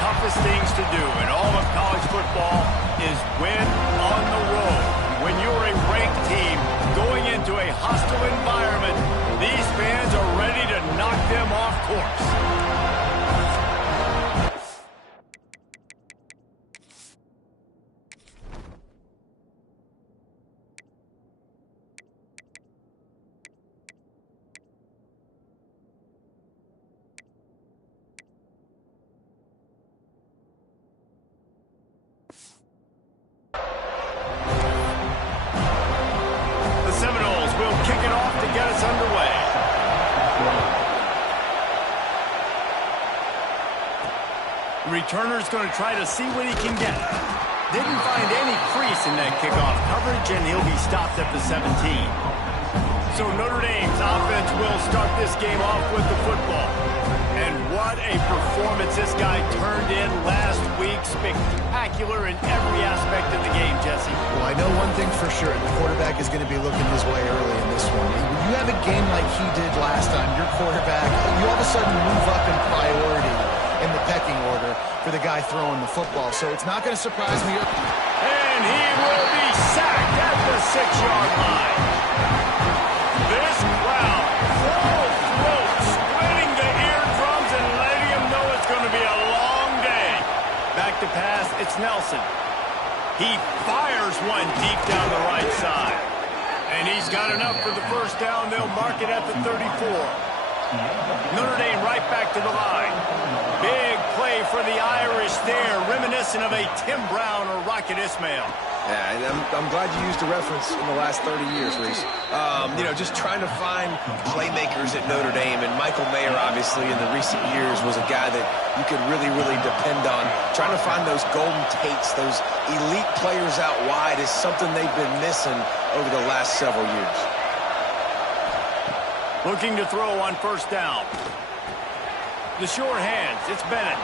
toughest things to do in all of college football is win on the road. When you're a ranked team going into a hostile environment, these fans are ready to knock them off course. Get us underway. The returner's going to try to see what he can get. Didn't find any crease in that kickoff coverage, and he'll be stopped at the 17. So Notre Dame's offense will start this game off with the football. And what a performance this guy turned in last week. Spectacular in every aspect of the game, Jesse. Well, I know one thing for sure. The quarterback is going to be looking his way early in this one. When you have a game like he did last time, your quarterback, you all of a sudden move up in priority in the pecking order for the guy throwing the football. So it's not going to surprise me. And he will be sacked at the 6-yard line. This crowd, full throat, splitting the eardrums and letting him know it's going to be a long day. Back to pass, it's Nelson. He fires one deep down the right side. And he's got enough for the first down. They'll mark it at the 34. Notre Dame right back to the line. Big play for the Irish there, reminiscent of a Tim Brown or Rocket Ismail. Yeah, and I'm glad you used a reference in the last 30 years, Reese. You know, just trying to find playmakers at Notre Dame, and Michael Mayer, obviously, in the recent years was a guy that you could really, really depend on. Trying to find those golden Tates, those elite players out wide is something they've been missing over the last several years. Looking to throw on first down. The short hands, it's Bennett.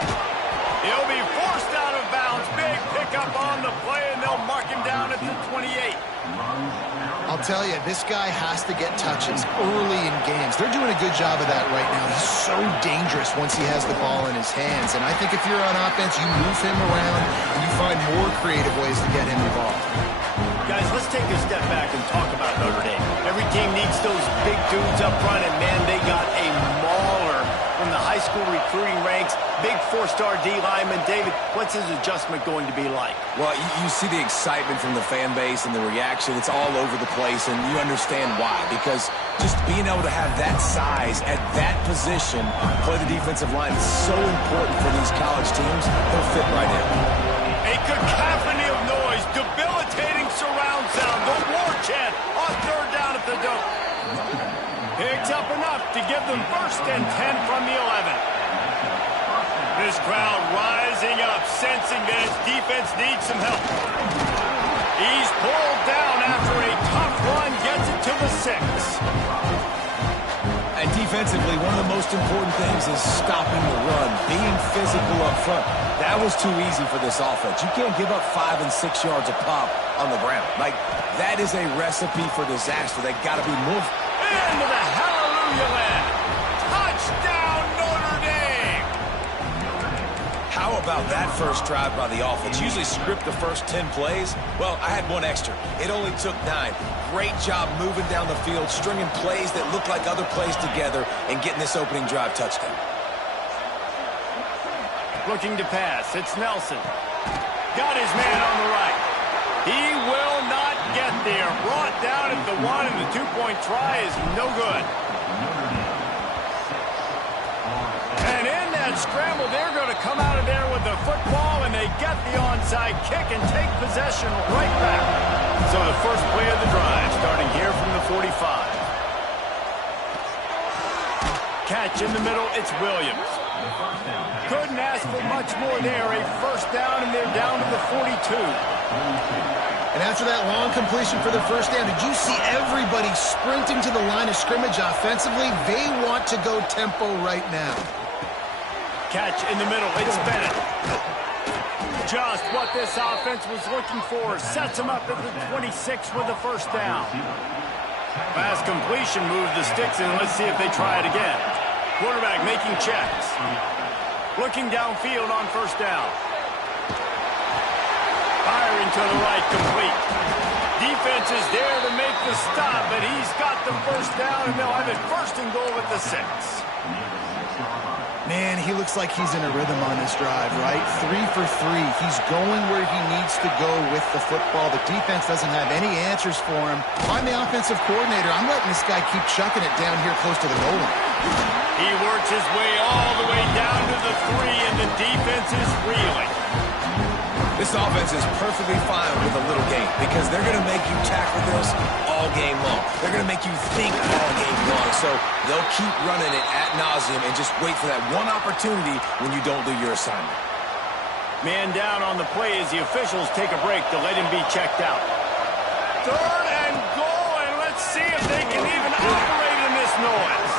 He'll be forced out of bounds. Big pickup on the play, and they'll mark him down at the 28. I'll tell you, this guy has to get touches early in games. They're doing a good job of that right now. He's so dangerous once he has the ball in his hands. And I think if you're on offense, you move him around, and you find more creative ways to get him involved. Guys, let's take a step back and talk about Notre Dame. Every team needs those big dudes up front, and man, they got a mauler from the high school recruiting ranks. Big 4-star D lineman. David, what's his adjustment going to be like? Well, you see the excitement from the fan base and the reaction. It's all over the place, and you understand why. Because just being able to have that size at that position, play the defensive line, is so important for these college teams. They'll fit right in. A cacophony of noise, debilitating surround sound. The war chant on third down at the dome. Picks up enough to give them first and 10 from the 11. This crowd rising up, sensing that his defense needs some help. He's pulled down after a tough run, gets it to the 6. And defensively, one of the most important things is stopping the run, being physical up front. That was too easy for this offense. You can't give up 5 and 6 yards a pop on the ground. Like, that is a recipe for disaster. They got to be moved. Into the hallelujah land. Touchdown, Notre Dame. How about that first drive by the offense? Usually script the first 10 plays. Well, I had one extra. It only took 9. Great job moving down the field, stringing plays that look like other plays together, and getting this opening drive touchdown. Looking to pass. It's Nelson. Got his man on the right. He will not get there. Brought down at the 1, and the 2-point try is no good. And in that scramble, they're going to come out of there with the football, and they get the onside kick and take possession right back. So the first play of the drive starting here from the 45. Catch in the middle, it's Williams. Couldn't ask for much more there. A first down, and they're down to the 42. And after that long completion for the first down, did you see everybody sprinting to the line of scrimmage offensively? They want to go tempo right now. Catch in the middle, it's Bennett. Just what this offense was looking for. Sets him up at the 26 with the first down. Fast completion, move the sticks in. Let's see if they try it again. Quarterback making checks. Looking downfield on first down. Firing to the right, complete. Defense is there to make the stop, but he's got the first down, and they'll have it first and goal at the 6. Man, he looks like he's in a rhythm on this drive, right? 3 for 3. He's going where he needs to go with the football. The defense doesn't have any answers for him. I'm the offensive coordinator. I'm letting this guy keep chucking it down here close to the goal line. He works his way all the way down to the 3, and the defense is reeling. This offense is perfectly fine with a little game because they're going to make you tackle this all game long. They're going to make you think all game long. So they'll keep running it ad nauseum and just wait for that one opportunity when you don't do your assignment. Man down on the play as the officials take a break to let him be checked out. 3rd and goal, and let's see if they can even operate in this noise.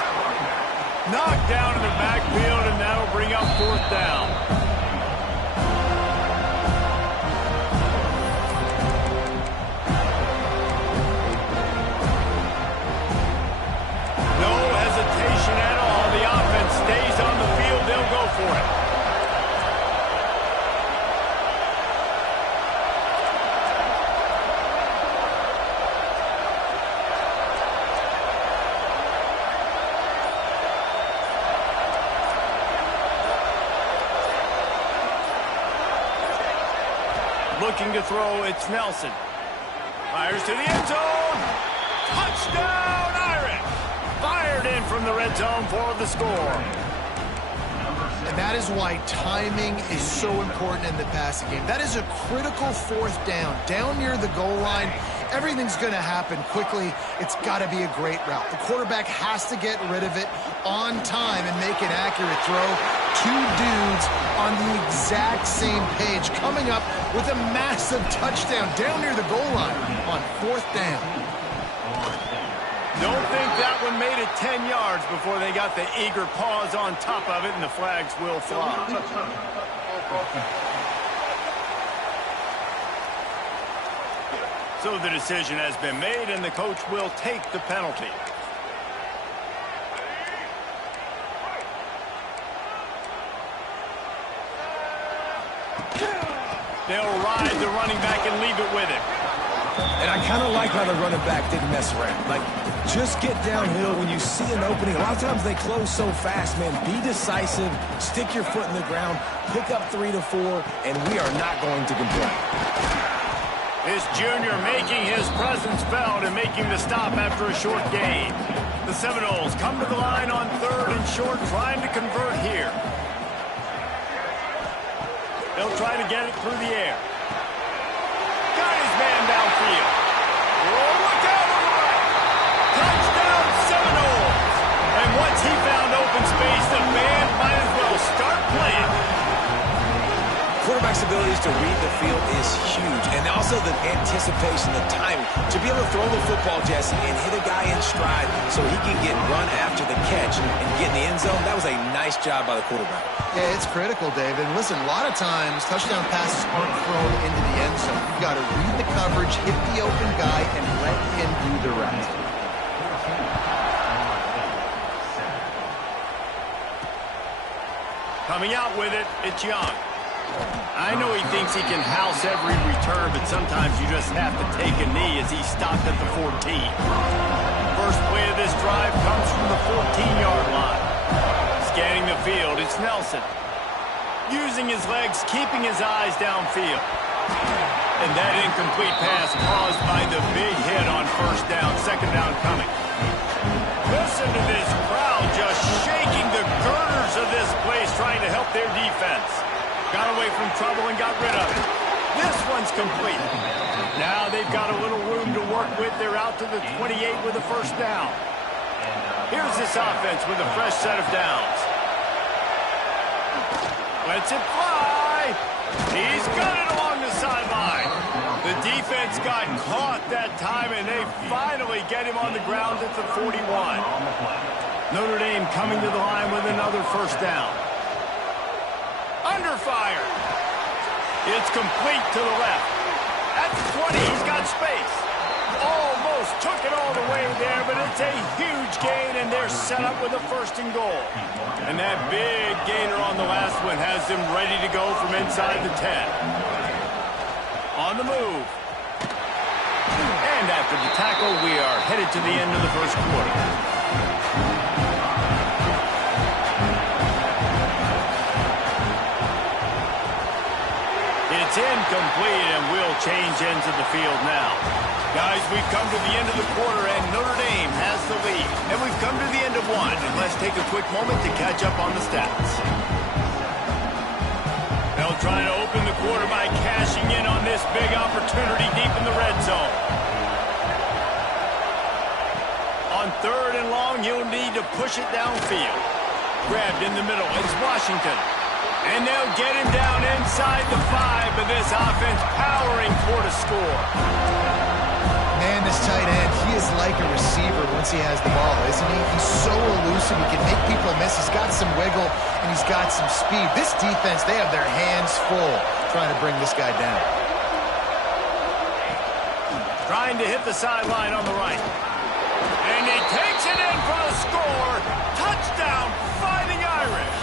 Knocked down in the backfield, and that'll bring up 4th down. At all. The offense stays on the field. They'll go for it. Looking to throw, it's Nelson. Fires to the end zone. Touchdown, Irish! Fired in from the red zone for the score. And that is why timing is so important in the passing game. That is a critical 4th down. Down near the goal line, everything's going to happen quickly. It's got to be a great route. The quarterback has to get rid of it on time and make an accurate throw. 2 dudes on the exact same page, coming up with a massive touchdown down near the goal line on 4th down. Don't think that one made it 10 yards before they got the eager paws on top of it, and the flags will fly. So the decision has been made, and the coach will take the penalty. They'll ride the running back and leave it with him. And I kind of like how the running back didn't mess around. Like, just get downhill when you see an opening. A lot of times they close so fast, man. Be decisive, stick your foot in the ground, pick up 3 to 4, and we are not going to complain. This junior making his presence felt and making the stop after a short gain. The Seminoles come to the line on 3rd and short, trying to convert here. They'll try to get it through the air. Got his man downfield. Oh, look out on the right. Touchdown, Seminoles. And once he found open space, the band might as well start playing. Quarterback's abilities to read the field is huge. And also the anticipation, the timing. To be able to throw the football, Jesse, and hit a guy in stride so he can get run after the catch and get in the end zone, that was a nice job by the quarterback. Yeah, it's critical, David. And listen, a lot of times touchdown passes aren't thrown into the end zone. You've got to read the coverage, hit the open guy, and let him do the rest. Coming out with it, it's Young. I know he thinks he can house every return, but sometimes you just have to take a knee as he stopped at the 14. First play of this drive comes from the 14-yard line. Scanning the field, it's Nelson. Using his legs, keeping his eyes downfield. And that incomplete pass caused by the big hit on first down, 2nd down coming. Listen to this crowd just shaking the girders of this place, trying to help their defense. Got away from trouble and got rid of it. This one's complete. Now they've got a little room to work with. They're out to the 28 with a first down. Here's this offense with a fresh set of downs. Lets it fly. He's got it along the sideline. The defense got caught that time, and they finally get him on the ground at the 41. Notre Dame coming to the line with another first down. Under fire. It's complete to the left. At the 20, he's got space. Almost almost took it all the way there, but it's a huge gain, and they're set up with a 1st and goal. And that big gainer on the last one has them ready to go from inside the 10. On the move. And after the tackle, we are headed to the end of the 1st quarter. It's incomplete, and we'll change ends of the field now. Guys, we've come to the end of the quarter, and Notre Dame has the lead. And we've come to the end of one, and let's take a quick moment to catch up on the stats. They'll try to open the quarter by cashing in on this big opportunity deep in the red zone. On 3rd and long, you'll need to push it downfield. Grabbed in the middle, it's Washington. And they'll get him down inside the 5, but this offense powering for to score. Man, this tight end, he is like a receiver once he has the ball, isn't he? He's so elusive. He can make people miss. He's got some wiggle, and he's got some speed. This defense, they have their hands full trying to bring this guy down. Trying to hit the sideline on the right. And he takes it in for a score. Touchdown, Fighting Irish.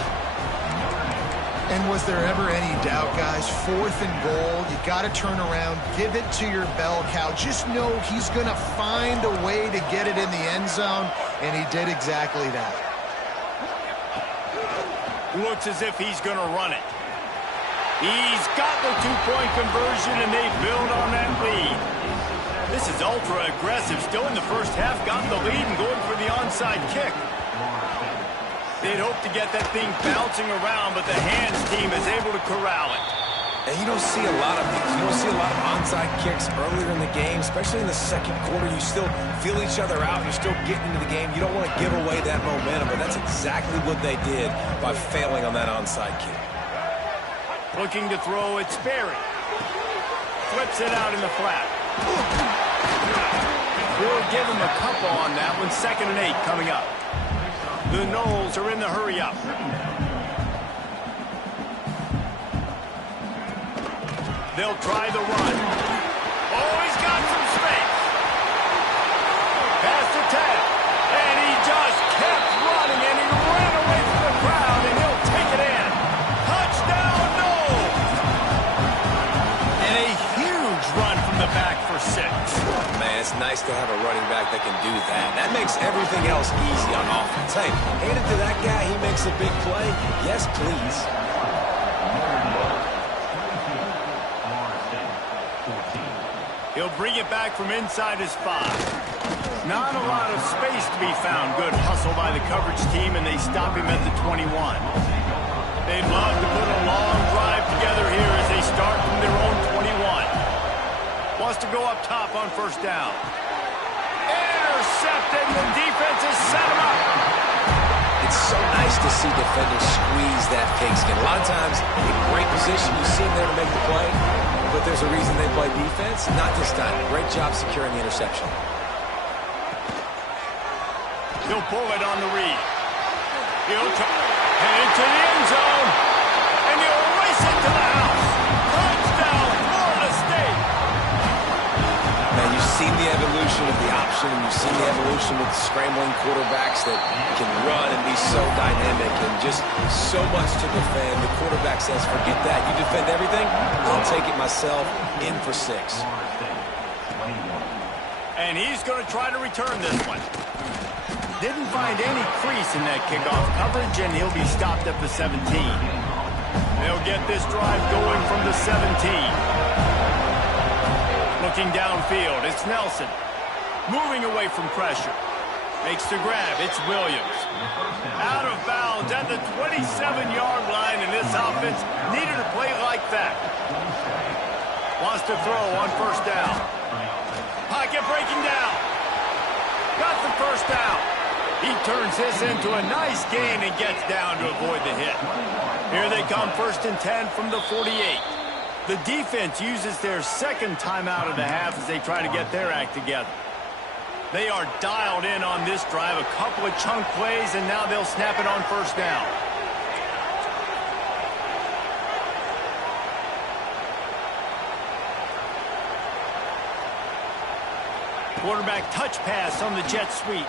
And was there ever any doubt, guys? 4th and goal, you got to turn around, give it to your bell cow. Just know he's going to find a way to get it in the end zone, and he did exactly that. Looks as if he's going to run it. He's got the 2-point conversion, and they build on that lead. This is ultra aggressive. Still in the 1st half, got the lead and going for the onside kick. They'd hope to get that thing bouncing around, but the hands team is able to corral it. And you don't see a lot of these. You don't see a lot of onside kicks earlier in the game, especially in the 2nd quarter. You still feel each other out. You're still getting into the game. You don't want to give away that momentum, but that's exactly what they did by failing on that onside kick. Looking to throw, it's Berry. Flips it out in the flat. We'll give him a couple on that one. 2nd and 8 coming up. The Noles are in the hurry-up. They'll try the run. Oh, he's got some space. Pass to Ted. And he just kept running, and he ran away from the crowd, and he'll take it in. Touchdown, Noles! And a huge run from the back for 6. Man, it's nice to have a running back that can do that. That makes everything else easy on offense. Hey, hand it to that guy. He makes a big play. Yes, please. He'll bring it back from inside his 5. Not a lot of space to be found. Good hustle by the coverage team, and they stop him at the 21. They'd love to put a long drive together here as they start from their own 21. Wants to go up top on 1st down. Intercepted. The defense has set him up. It's so nice to see defenders squeeze that pigskin. A lot of times, in great position, you see them there to make the play, but there's a reason they play defense. Not this time. Great job securing the interception. He'll pull it on the read. He'll try head into the end zone, and he'll race it to the house. Touchdown, Florida State. Man, you've seen the evolution of the option, and you've seen the evolution with scrambling quarterbacks that can run and be so dynamic and just so much to defend. The quarterback says, forget that. You defend everything, I'll take it myself. In for 6. And he's going to try to return this one. Didn't find any crease in that kickoff coverage, and he'll be stopped at the 17. They'll get this drive going from the 17. Looking downfield, it's Nelson. Moving away from pressure. Makes the grab, it's Williams. Out of bounds at the 27-yard line, and this offense needed a play like that. Wants to throw on 1st down. Pocket breaking down. Got the 1st down. He turns this into a nice gain and gets down to avoid the hit. Here they come, 1st and 10 from the 48. The defense uses their 2nd timeout of the half as they try to get their act together. They are dialed in on this drive, a couple of chunk plays, and now they'll snap it on 1st down. Quarterback touch pass on the jet sweep.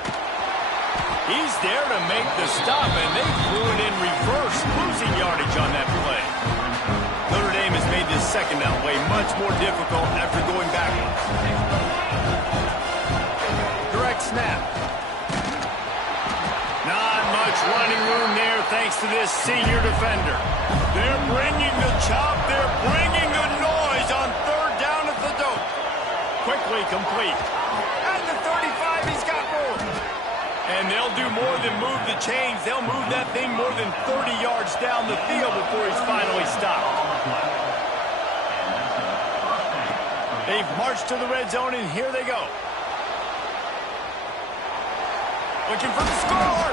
He's there to make the stop, and they threw it in reverse, losing yardage on that play. Notre Dame has made this second down way much more difficult after going backwards. Direct snap. Not much running room there thanks to this senior defender. They're bringing the chop. They're bringing the noise on third down at the dope. Quickly complete. At the 35, he's got room. And they'll do more than move the chains. They'll move that thing more than 30 yards down the field before he's finally stopped. They've marched to the red zone, and here they go. Looking for the score.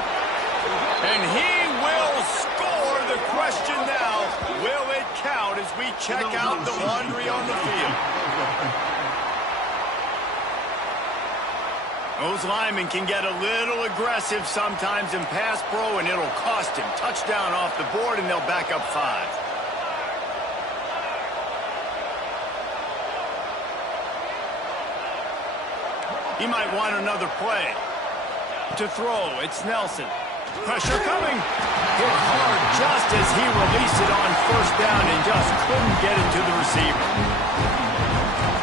And he will score. The question now, will it count as we check out the laundry on the field? Those linemen can get a little aggressive sometimes in pass pro, and it'll cost him. Touchdown off the board, and they'll back up 5. He might want another play. To throw, it's Nelson. Pressure coming. Hit hard just as he released it on first down and just couldn't get it to the receiver.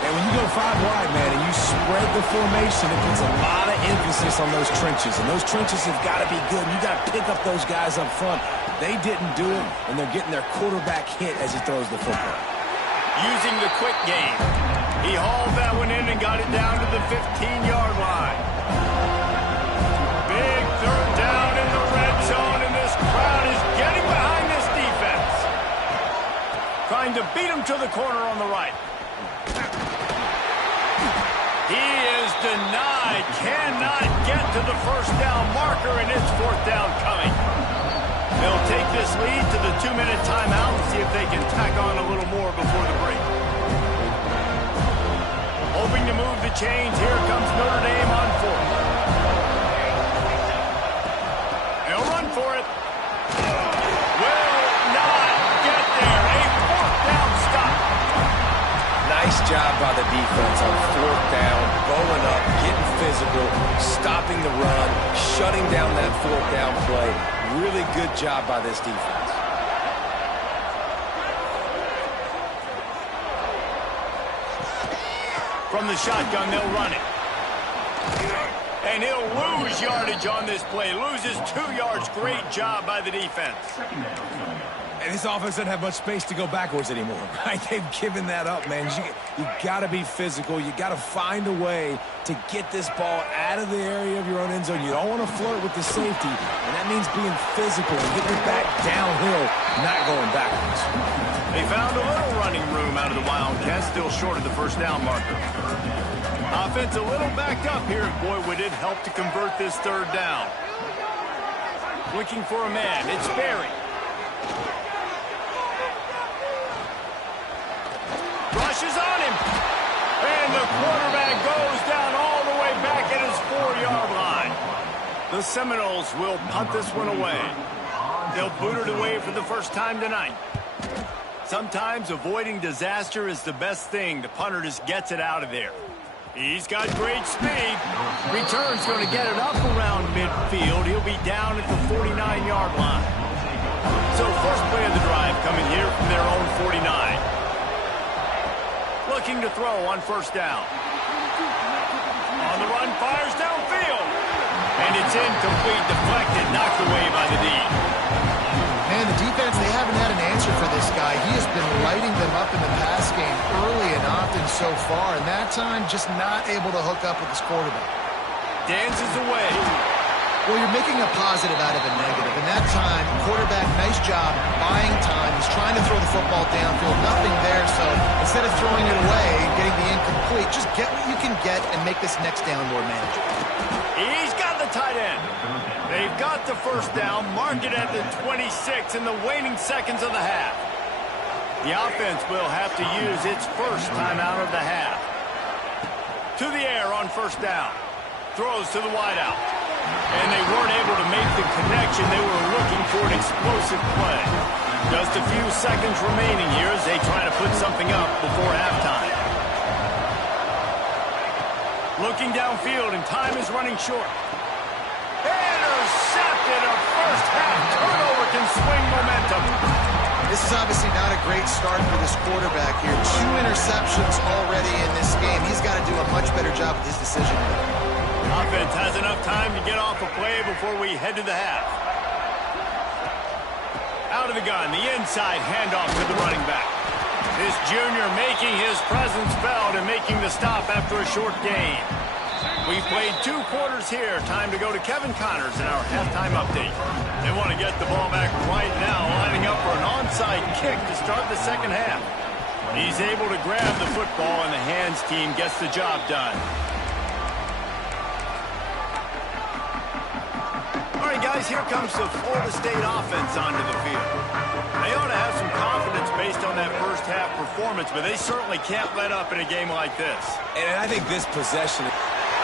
And when you go 5 wide, man, and you spread the formation, it puts a lot of emphasis on those trenches. And those trenches have got to be good. You got to pick up those guys up front. They didn't do it, and they're getting their quarterback hit as he throws the football. Using the quick game. He hauled that one in and got it down to the 15-yard line. Big third down in the red zone, and this crowd is getting behind this defense. Trying to beat him to the corner on the right. He is denied. Cannot get to the first down marker, and it's fourth down coming. They'll take this lead to the 2-minute timeout and see if they can tack on a little more before the break. Hoping to move the chains. Here comes Notre Dame on fourth. They'll run for it. Will not get there. A fourth down stop. Nice job by the defense on fourth down, bowling up, getting physical, stopping the run, shutting down that fourth down play. Really good job by this defense. From the shotgun, they'll run it. And he'll lose yardage on this play. Loses 2 yards. Great job by the defense. And this offense doesn't have much space to go backwards anymore, right? They've given that up, man. You got to be physical. You got to find a way to get this ball out of the area of your own end zone. You don't want to flirt with the safety, and that means being physical and getting it back downhill, not going backwards. They found a little running room out of the Wildcats, still short of the first down marker. Offense a little backed up here, and boy, would it help to convert this third down. Looking for a man. It's Berry. Rushes on him. And the quarterback goes down all the way back at his 4-yard line. The Seminoles will punt this one away. They'll boot it away for the first time tonight. Sometimes avoiding disaster is the best thing. The punter just gets it out of there. He's got great speed. Return's going to get it up around midfield. He'll be down at the 49-yard line. So first play of the drive coming here from their own 49. Looking to throw on first down. On the run, fires downfield. And it's incomplete, deflected, knocked away by the D. Man, the defense, they haven't had an answer for this guy. He has been lighting them up in the pass game early and often so far, and that time just not able to hook up with his quarterback. Dances away. Well, you're making a positive out of a negative, and that time, quarterback, nice job, buying time. He's trying to throw the football downfield, nothing there, so instead of throwing it away, getting the incomplete, just get what you can get and make this next down more manageable. He's got the tight end. They've got the first down, mark it at the 26 in the waning seconds of the half. The offense will have to use its first timeout of the half. To the air on first down. Throws to the wideout. And they weren't able to make the connection. They were looking for an explosive play. Just a few seconds remaining here as they try to put something up before halftime. Looking downfield, and time is running short. Intercepted. A first-half turnover can swing momentum. This is obviously not a great start for this quarterback here. 2 interceptions already in this game. He's got to do a much better job with his decision-making. Offense has enough time to get off a play before we head to the half. Out of the gun, the inside handoff to the running back. This junior making his presence felt and making the stop after a short gain. We've played 2 quarters here. Time to go to Kevin Connors in our halftime update. They want to get the ball back right now, lining up for an onside kick to start the second half. He's able to grab the football, and the hands team gets the job done. All right, guys, here comes the Florida State offense onto the field. They ought to have some confidence based on that first half performance, but they certainly can't let up in a game like this. And I think this possession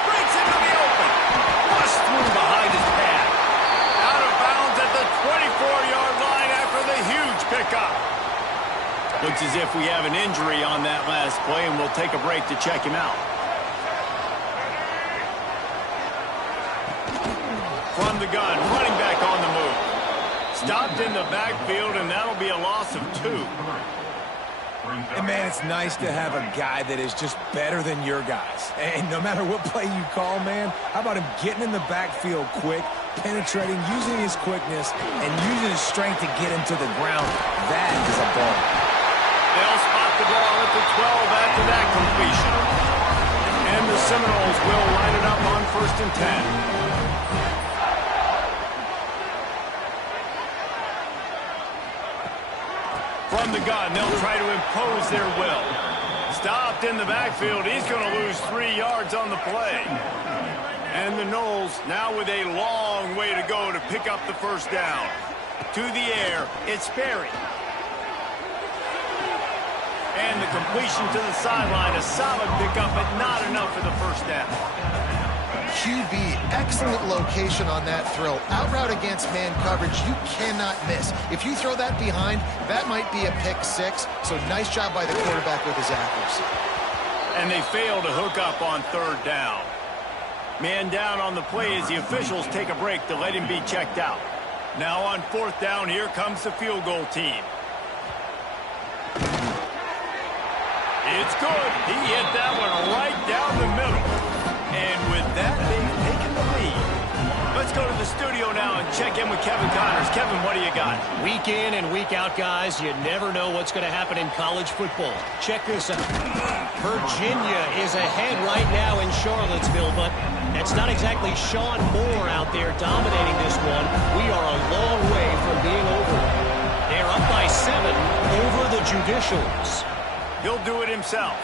Breaks into the open. Bust through behind his pad. Out of bounds at the 24-yard line after the huge pickup. Looks as if we have an injury on that last play, and we'll take a break to check him out. From the gun, running back on the move. Stopped in the backfield, and that'll be a loss of 2. And, man, it's nice to have a guy that is just better than your guys. And no matter what play you call, man, how about him getting in the backfield quick, penetrating, using his quickness, and using his strength to get him to the ground. That is a ball. They'll spot the ball at the 12 after that completion. And the Seminoles will line it up on 1st and 10. From the gun, they'll try to impose their will. Stopped in the backfield. He's going to lose 3 yards on the play. And the Noles now with a long way to go to pick up the first down. To the air, it's Perry. And the completion to the sideline, a solid pickup, but not enough for the first down. QB, excellent location on that throw. Out route against man coverage, you cannot miss. If you throw that behind, that might be a pick 6. So nice job by the quarterback with his accuracy. And they fail to hook up on 3rd down. Man down on the play as the officials take a break to let him be checked out. Now on 4th down, here comes the field goal team. It's good. He hit that one right down the middle. And with that, they've taken the lead. Let's go to the studio now and check in with Kevin Connors. Kevin, what do you got? Week in and week out, guys, you never know what's going to happen in college football. Check this out. Virginia is ahead right now in Charlottesville, but that's not exactly Sean Moore out there dominating this one. We are a long way from being over. They're up by 7 over the Judicials. He'll do it himself.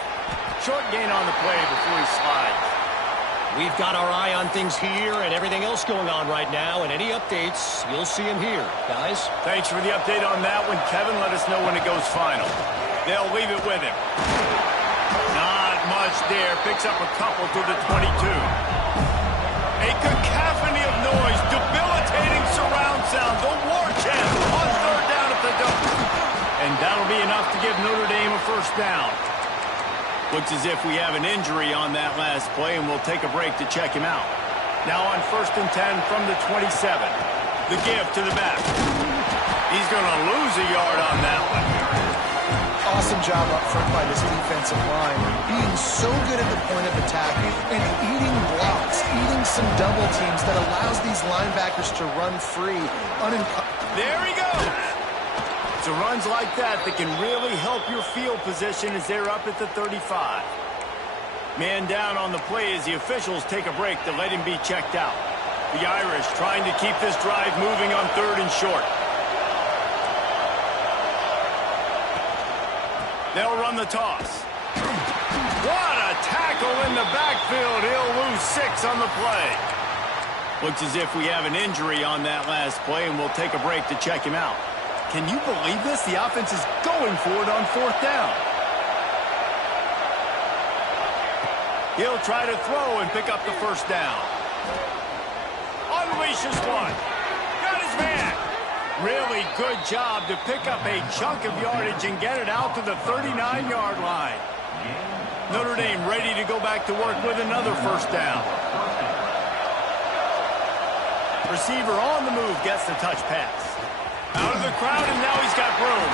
Short gain on the play before he slides. We've got our eye on things here and everything else going on right now, and any updates, you'll see them here, guys. Thanks for the update on that one, Kevin. Let us know when it goes final. They'll leave it with him. Not much there. Picks up a couple to the 22. A cacophony of noise, debilitating surround sound. The war chant on 3rd down at the Dome. And that'll be enough to give Notre Dame a first down. Looks as if we have an injury on that last play, and we'll take a break to check him out. Now on 1st and 10 from the 27. The give to the back. He's going to lose a yard on that one. Awesome job up front by this defensive line. Being so good at the point of attack and eating blocks, eating some double teams that allows these linebackers to run free. There he goes. It's runs like that can really help your field position as they're up at the 35. Man down on the play as the officials take a break to let him be checked out. The Irish trying to keep this drive moving on 3rd and short. They'll run the toss. What a tackle in the backfield. He'll lose 6 on the play. Looks as if we have an injury on that last play, and we'll take a break to check him out. Can you believe this? The offense is going for it on 4th down. He'll try to throw and pick up the first down. Unleashes one. Got his man. Really good job to pick up a chunk of yardage and get it out to the 39-yard line. Notre Dame ready to go back to work with another first down. Receiver on the move gets the touch pass. Out of the crowd, and now he's got room.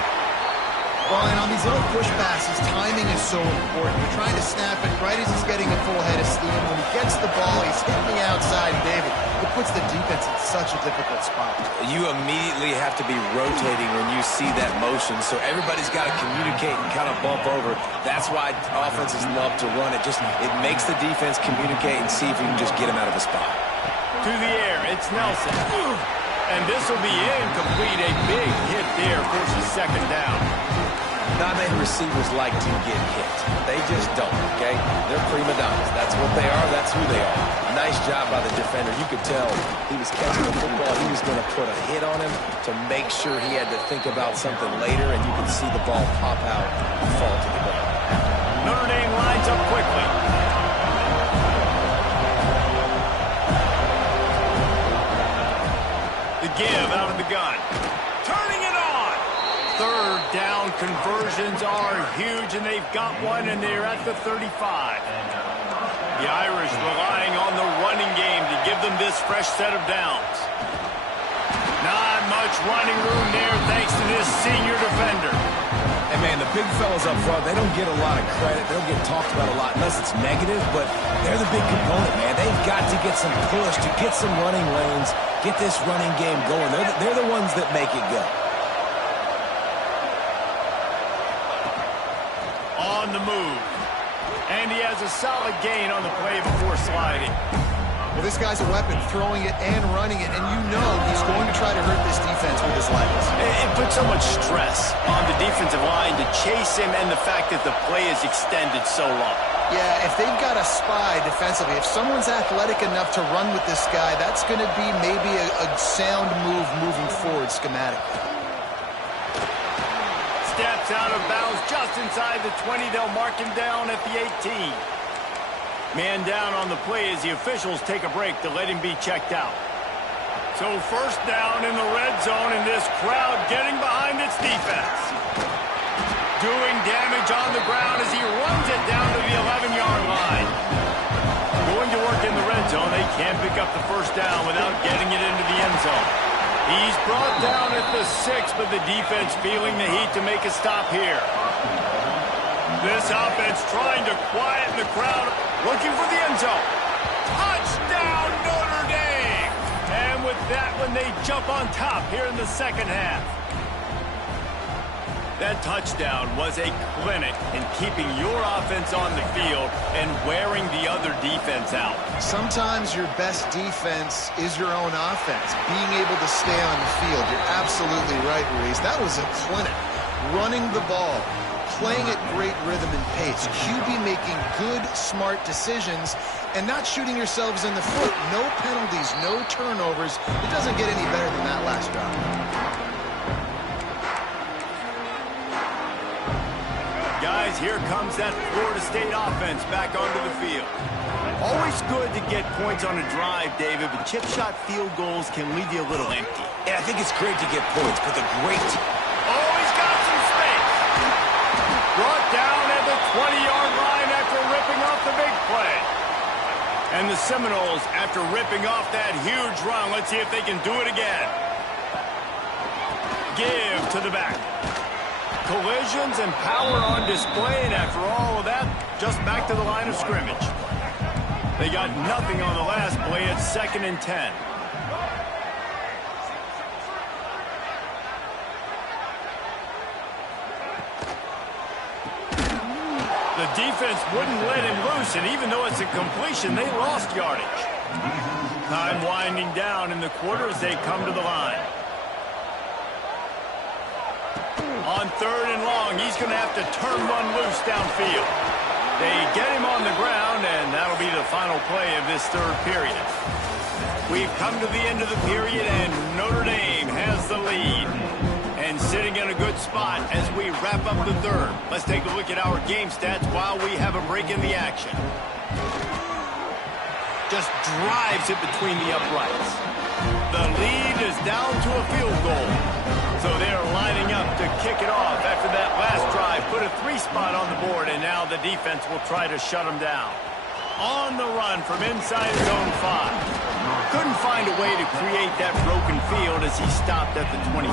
Well, and on these little push passes, timing is so important. You're trying to snap it right as he's getting a full head of steam. When he gets the ball, he's hitting the outside, and David, it puts the defense in such a difficult spot. You immediately have to be rotating when you see that motion, so everybody's got to communicate and kind of bump over. That's why offenses love to run it. It makes the defense communicate and see if you can just get him out of a spot. To the air, it's Nelson. And this will be incomplete. A big hit there, forces second down. Not many receivers like to get hit. They just don't, okay? They're prima donnas. That's what they are. That's who they are. Nice job by the defender. You could tell he was catching the football. He was going to put a hit on him to make sure he had to think about something later, and you could see the ball pop out and fall to the ground. Notre Dame lines up quickly. The give out of the gun. Turning it on. Third down conversions are huge, and they've got one, and they're at the 35. The Irish relying on the running game to give them this fresh set of downs. Not much running room there thanks to this senior defender. Hey, man, the big fellas up front, they don't get a lot of credit. They don't get talked about a lot unless it's negative, but they're the big component, man. They've got to get some push to get some running lanes, get this running game going. They're the ones that make it go. On the move. And he has a solid gain on the play before sliding. Well, this guy's a weapon, throwing it and running it, and you know he's going to try to hurt this defense with his legs. It puts so much stress on the defensive line to chase him, and the fact that the play is extended so long. Yeah, if they've got a spy defensively, if someone's athletic enough to run with this guy, that's going to be maybe a sound move moving forward schematically. Steps out of bounds just inside the 20. They'll mark him down at the 18. Man down on the play as the officials take a break to let him be checked out. So first down in the red zone, and this crowd getting behind its defense. Doing damage on the ground as he runs it down to the 11-yard line. Going to work in the red zone. They can't pick up the first down without getting it into the end zone. He's brought down at the 6, but the defense feeling the heat to make a stop here. This offense trying to quieten the crowd, looking for the end zone. Touchdown, Notre Dame! And with that one, they jump on top here in the second half. That touchdown was a clinic in keeping your offense on the field and wearing the other defense out. Sometimes your best defense is your own offense, being able to stay on the field. You're absolutely right, Ruiz. That was a clinic. Running the ball, playing at great rhythm and pace, QB making good, smart decisions, and not shooting yourselves in the foot. No penalties, no turnovers. It doesn't get any better than that last drive. Guys, here comes that Florida State offense back onto the field. Always good to get points on a drive, David, but chip shot field goals can leave you a little empty. Yeah, I think it's great to get points, but the great... Oh, he's got some space. Brought down at the 20-yard line after ripping off the big play. And the Seminoles, after ripping off that huge run, let's see if they can do it again. Give to the back. Collisions and power on display, and after all of that, just back to the line of scrimmage. They got nothing on the last play. It's 2nd and 10. The defense wouldn't let him loose, and even though it's a completion, they lost yardage. Time winding down in the quarter as they come to the line. On 3rd and long, he's going to have to turn one loose downfield. They get him on the ground, and that'll be the final play of this 3rd period. We've come to the end of the period, and Notre Dame has the lead. And sitting in a good spot as we wrap up the 3rd. Let's take a look at our game stats while we have a break in the action. Just drives it between the uprights. The lead is down to a field goal. So they are lining up to kick it off after that last drive. Put a 3 spot on the board, and now the defense will try to shut him down. On the run from inside his own 5. Couldn't find a way to create that broken field as he stopped at the 25.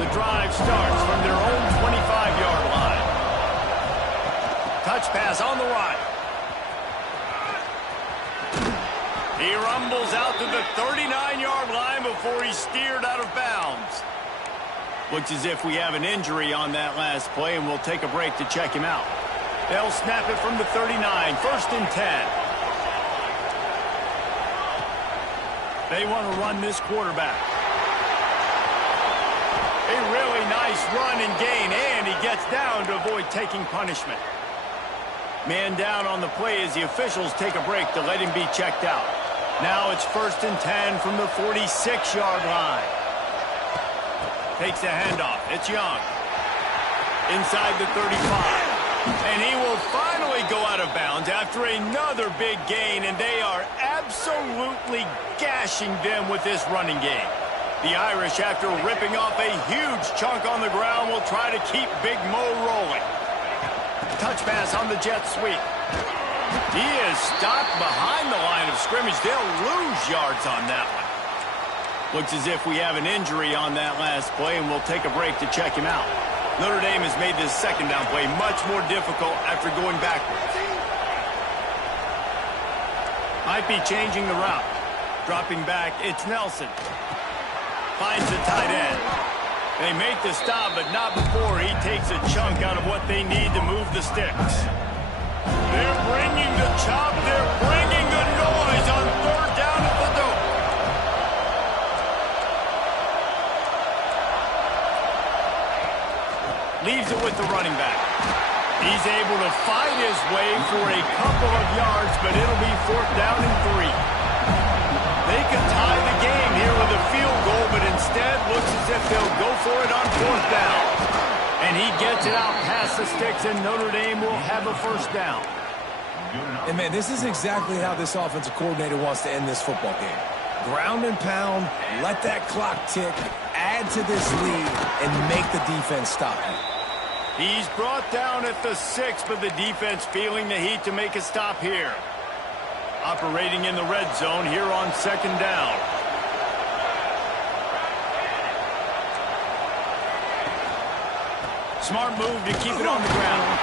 The drive starts from their own 25-yard line. Touch pass on the run. He rumbles out to the 39-yard line before he's steered out of bounds. Looks as if we have an injury on that last play, and we'll take a break to check him out. They'll snap it from the 39, 1st and 10. They want to run this quarterback. A really nice run and gain, and he gets down to avoid taking punishment. Man down on the play as the officials take a break to let him be checked out. Now it's 1st and 10 from the 46-yard line. Takes the handoff. It's Young. Inside the 35. And he will finally go out of bounds after another big gain, and they are absolutely gashing them with this running game. The Irish, after ripping off a huge chunk on the ground, will try to keep Big Mo rolling. Touch pass on the jet sweep. He is stopped behind the line of scrimmage. They'll lose yards on that one. Looks as if we have an injury on that last play, and we'll take a break to check him out. Notre Dame has made this second down play much more difficult after going backwards. Might be changing the route. Dropping back, it's Nelson. Finds the tight end. They make the stop, but not before he takes a chunk out of what they need to move the sticks. They're bringing the chop. They're bringing the noise on 3rd down at the dope. Leaves it with the running back. He's able to fight his way for a couple of yards, but it'll be 4th down and 3. They could tie the game here with a field goal, but instead looks as if they'll go for it on 4th down. And he gets it out past the sticks, and Notre Dame will have a 1st down. And, man, this is exactly how this offensive coordinator wants to end this football game. Ground and pound, let that clock tick, add to this lead, and make the defense stop. He's brought down at the 6, but the defense feeling the heat to make a stop here. Operating in the red zone here on 2nd down. Smart move to keep it on the ground.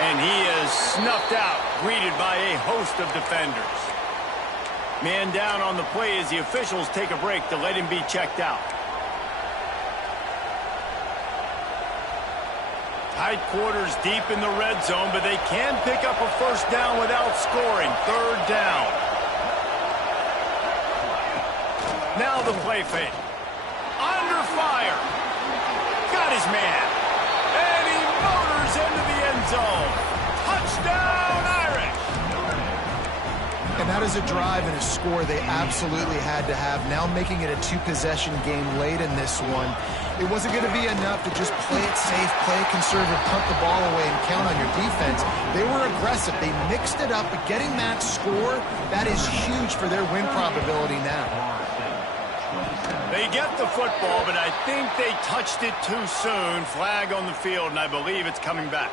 And he is snuffed out, greeted by a host of defenders. Man down on the play as the officials take a break to let him be checked out. Tight quarters deep in the red zone, but they can pick up a 1st down without scoring. 3rd down. Now the play fake. Under fire. Got his man. And he motors into the end zone. Touchdown, Irish. And that is a drive and a score they absolutely had to have. Now making it a 2-possession game late in this one. It wasn't going to be enough to just play it safe, play it conservative, punt the ball away, and count on your defense. They were aggressive. They mixed it up, but getting that score, that is huge for their win probability now. They get the football, but I think they touched it too soon. Flag on the field, and I believe it's coming back.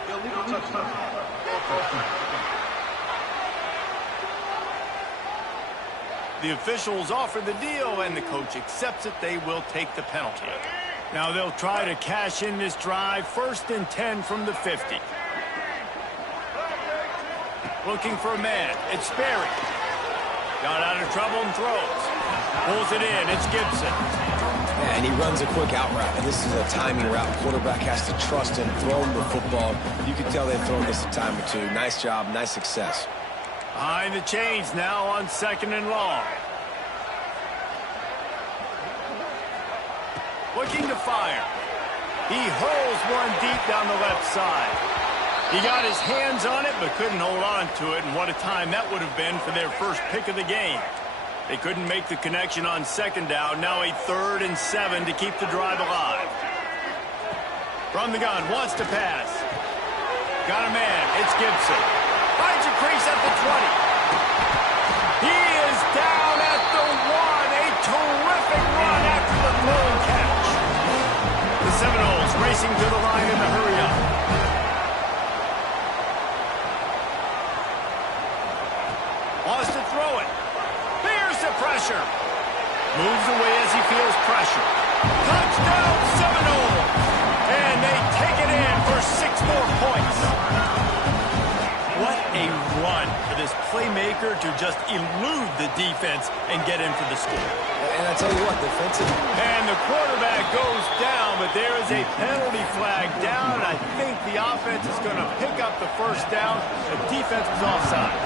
The officials offer the deal, and the coach accepts it. They will take the penalty. Now they'll try to cash in this drive. 1st and 10 from the 50. Looking for a man. It's Sperry. Got out of trouble and throws. Pulls it in. It's Gibson. Yeah, and he runs a quick out route, and this is a timing route. Quarterback has to trust him, throw him the football. You can tell they've thrown this a time or two. Nice job, nice success. Behind the chains now on 2nd and long. Looking to fire. He hurls one deep down the left side. He got his hands on it, but couldn't hold on to it, and what a time that would have been for their first pick of the game. They couldn't make the connection on 2nd down. Now a 3rd and 7 to keep the drive alive. From the gun, wants to pass. Got a man. It's Gibson. Finds a crease at the 20. He is down at the 1. A terrific run after the throw and catch. The Seminoles racing to the line in the hurry-up. playmaker to just elude the defense and get in for the score. And I tell you what, defensive. And the quarterback goes down, but there is a penalty flag down. I think the offense is going to pick up the first down. The defense was offside.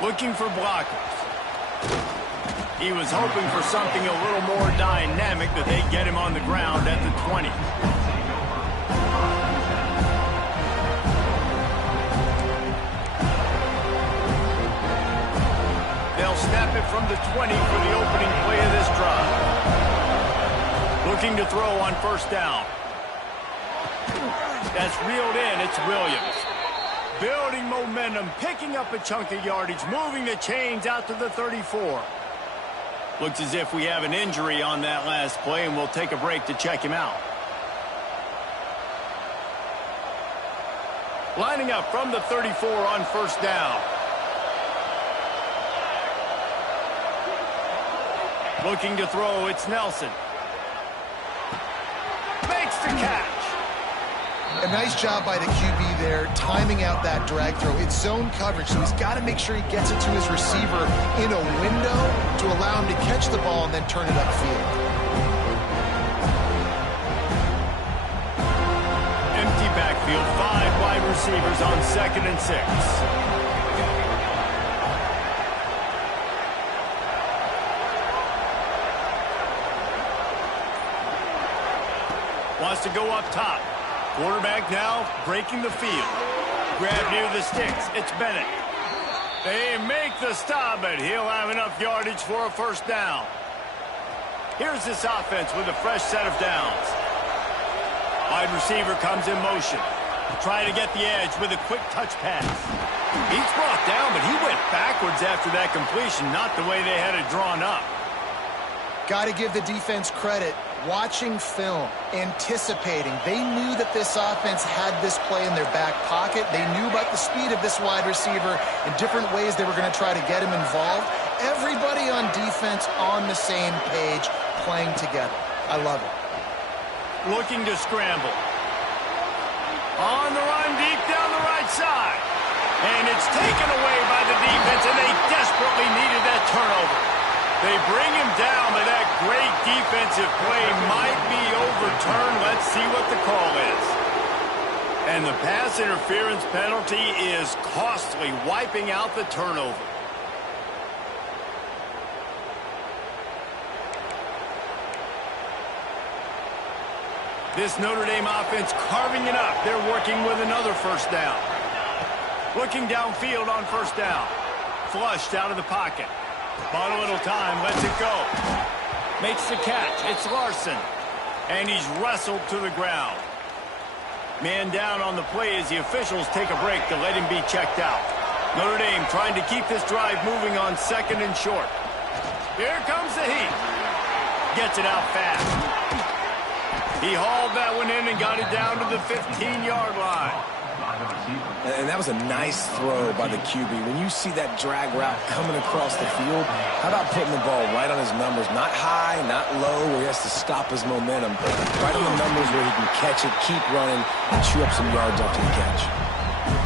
Looking for blockers. He was hoping for something a little more dynamic, but they get him on the ground at the 20. They'll snap it from the 20 for the opening play of this drive. Looking to throw on first down. That's reeled in. It's Williams. Building momentum, picking up a chunk of yardage, moving the chains out to the 34. Looks as if we have an injury on that last play, and we'll take a break to check him out. Lining up from the 34 on first down. Looking to throw, it's Nelson. Makes the catch. A nice job by the QB there, timing out that drag throw. It's zone coverage, so he's got to make sure he gets it to his receiver in a window to allow him to catch the ball and then turn it upfield. Empty backfield, 5 wide receivers on 2nd and 6. Wants to go up top. Quarterback now breaking the field. Grab near the sticks. It's Bennett. They make the stop, but he'll have enough yardage for a first down. Here's this offense with a fresh set of downs. Wide receiver comes in motion. Trying to get the edge with a quick touch pass. He's brought down, but he went backwards after that completion, not the way they had it drawn up. Got to give the defense credit. Watching film, anticipating. They knew that this offense had this play in their back pocket. They knew about the speed of this wide receiver and different ways they were going to try to get him involved. Everybody on defense on the same page, playing together. I love it. Looking to scramble. On the run, deep down the right side. And it's taken away by the defense, and they desperately needed that turnover. They bring him down, but that great defensive play might be overturned. Let's see what the call is. And the pass interference penalty is costly, wiping out the turnover. This Notre Dame offense carving it up. They're working with another first down. Looking downfield on first down. Flushed out of the pocket. Bought a little time, lets it go. Makes the catch. It's Larson. And he's wrestled to the ground. Man down on the play as the officials take a break to let him be checked out. Notre Dame trying to keep this drive moving on 2nd and short. Here comes the heat. Gets it out fast. He hauled that one in and got it down to the 15-yard line. And that was a nice throw by the QB. When you see that drag route coming across the field, how about putting the ball right on his numbers? Not high, not low, where he has to stop his momentum. Right on the numbers where he can catch it, keep running, and chew up some yards after the catch.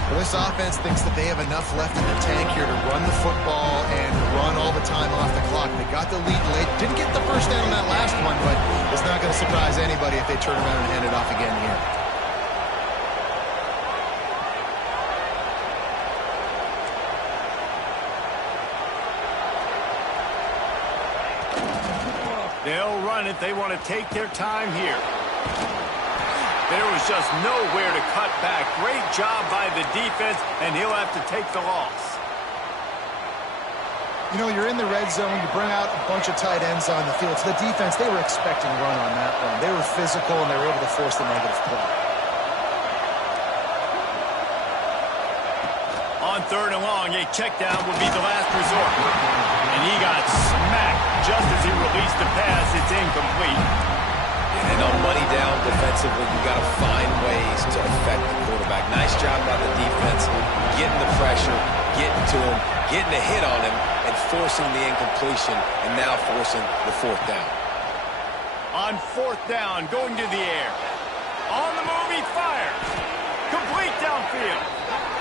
Well, this offense thinks that they have enough left in the tank here to run the football and run all the time off the clock. They got the lead late. Didn't get the first down on that last one, but it's not going to surprise anybody if they turn around and hand it off again here. They'll run it. They want to take their time here. There was just nowhere to cut back. Great job by the defense, and he'll have to take the loss. You know, you're in the red zone. You bring out a bunch of tight ends on the field. So the defense, they were expecting run on that one. They were physical, and they were able to force the negative play. On 3rd and long, a check down would be the last resort. And he got smacked just as he released the pass. It's incomplete. And on money down defensively, you got to find ways to affect the quarterback. Nice job by the defense, getting the pressure, getting to him, getting a hit on him, and forcing the incompletion, and now forcing the 4th down. On 4th down, going to the air. On the move, he fires. Complete downfield.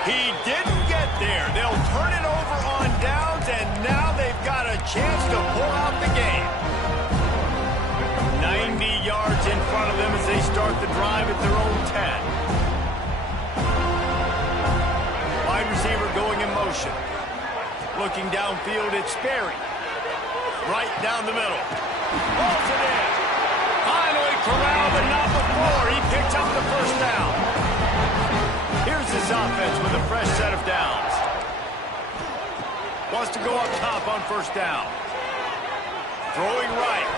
He didn't get there. They'll turn it over on downs, and now they've got a chance to pull out the game. 90 yards in front of them as they start the drive at their own 10. Wide receiver going in motion. Looking downfield, it's Sperry. Right down the middle. Pulls it in. Finally corralled, but not before. He picks up the first down. Here's his offense with a fresh set of downs. Wants to go up top on first down. Throwing right.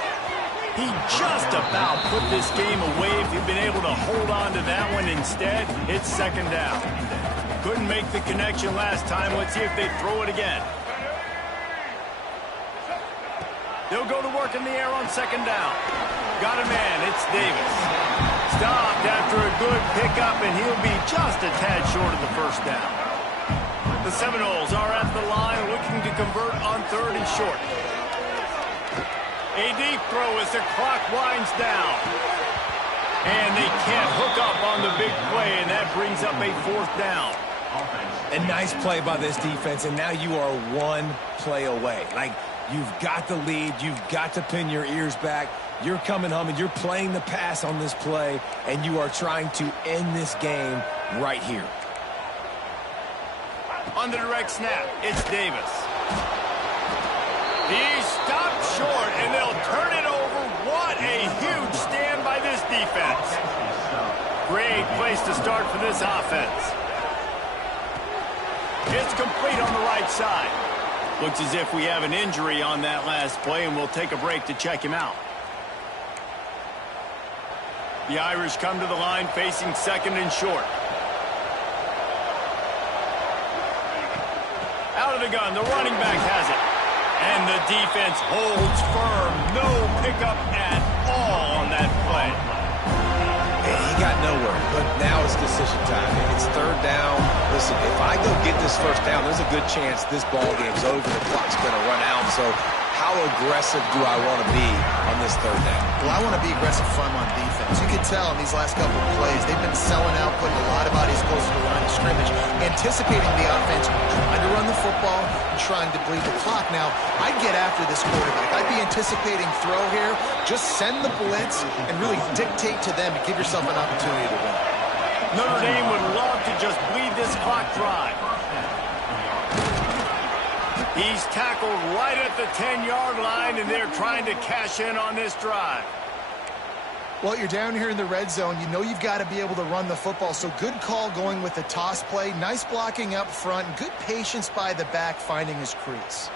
He just about put this game away if he'd been able to hold on to that one. Instead, it's second down. Couldn't make the connection last time. Let's see if they throw it again. They'll go to work in the air on second down. Got a man. It's Davis. Stopped after a good pickup, and he'll be just a tad short of the first down. The Seminoles are at the line looking to convert on third and short. A deep throw as the clock winds down. And they can't hook up on the big play, and that brings up a fourth down. A nice play by this defense, and now you are one play away. Like, you've got the lead. You've got to pin your ears back. You're coming home, and you're playing the pass on this play, and you are trying to end this game right here. On the direct snap, it's Davis. He's stopped short, and they'll turn it over. What a huge stand by this defense. Great place to start for this offense. It's complete on the right side. Looks as if we have an injury on that last play, and we'll take a break to check him out. The Irish come to the line facing second and short. Out of the gun, the running back has it. And the defense holds firm. No pickup at all on that play. And he got nowhere, but now it's decision time. It's third down. Listen, if I go get this first down, there's a good chance this ball game's over. The clock's going to run out. So how aggressive do I want to be on this third down? Well, I want to be aggressive from on defense. You can tell in these last couple of plays, they've been selling out, putting a lot of bodies close to the line of scrimmage, anticipating the offense, trying to run the football, and trying to bleed the clock. Now, I'd get after this quarterback. I'd be anticipating throw here. Just send the blitz and really dictate to them and give yourself an opportunity to win. Notre Dame would love to just bleed this clock dry. He's tackled right at the 10-yard line, and they're trying to cash in on this drive. Well, you're down here in the red zone. You know you've got to be able to run the football, so good call going with the toss play. Nice blocking up front. Good patience by the back finding his crease.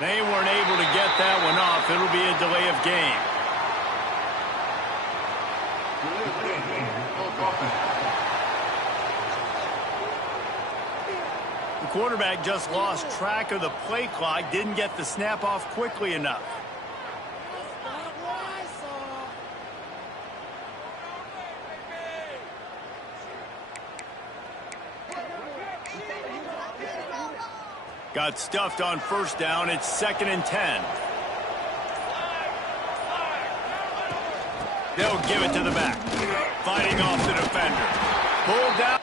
They weren't able to get that one off. It'll be a delay of game. The quarterback just lost track of the play clock, didn't get the snap off quickly enough. Got stuffed on first down. It's 2nd and 10. They'll give it to the back. Fighting off the defender. Pulled down.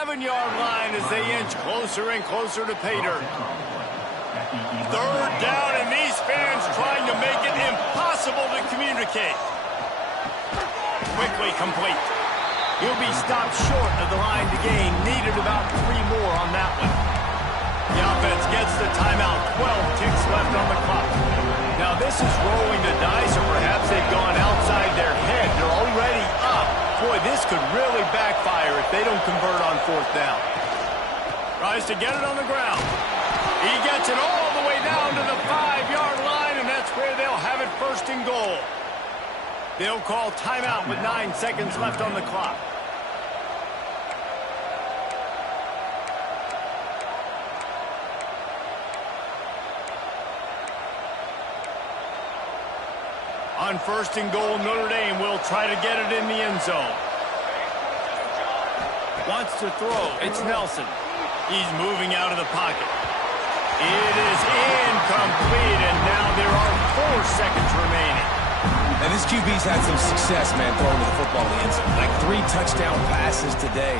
11-yard line as they inch closer and closer to pay dirt. 3rd down, and these fans trying to make it impossible to communicate. Quickly complete. He'll be stopped short of the line to gain. Needed about 3 more on that one. The offense gets the timeout. 12 ticks left on the clock. Now this is rolling the dice, or perhaps they've gone outside their head. They're already up. Boy, this could really backfire if they don't convert on 4th down. Tries to get it on the ground. He gets it all the way down to the 5-yard line, and that's where they'll have it 1st and goal. They'll call timeout with 9 seconds left on the clock. On 1st and goal, Notre Dame will try to get it in the end zone. Wants to throw. It's Nelson. He's moving out of the pocket. It is incomplete, and now there are 4 seconds remaining. And this QB's had some success, man, throwing the football in the end zone. Like 3 touchdown passes today.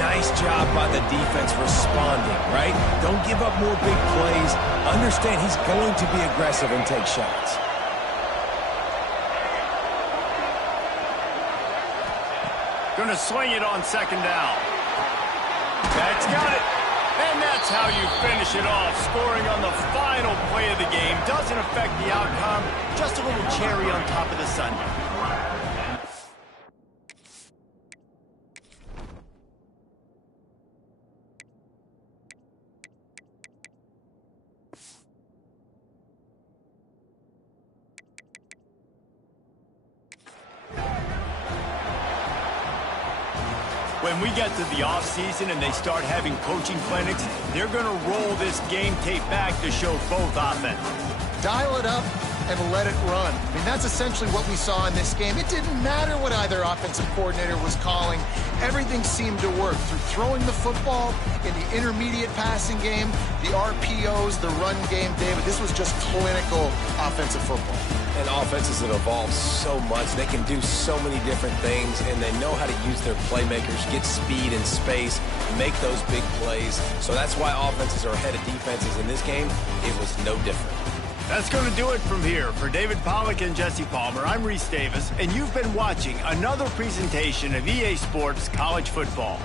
Nice job by the defense responding, right? Don't give up more big plays. Understand he's going to be aggressive and take shots. Going to swing it on 2nd down. That's got it. And that's how you finish it off. Scoring on the final play of the game doesn't affect the outcome. Just a little cherry on top of the sundae. When we get to the offseason and they start having coaching clinics, they're going to roll this game tape back to show both offenses. Dial it up and let it run. I mean, that's essentially what we saw in this game. It didn't matter what either offensive coordinator was calling. Everything seemed to work through throwing the football, in the intermediate passing game, the RPOs, the run game. David, this was just clinical offensive football. And offenses that evolve so much, they can do so many different things, and they know how to use their playmakers, get speed and space, make those big plays. So that's why offenses are ahead of defenses in this game. It was no different. That's going to do it from here. For David Pollack and Jesse Palmer, I'm Reese Davis, and you've been watching another presentation of EA Sports College Football.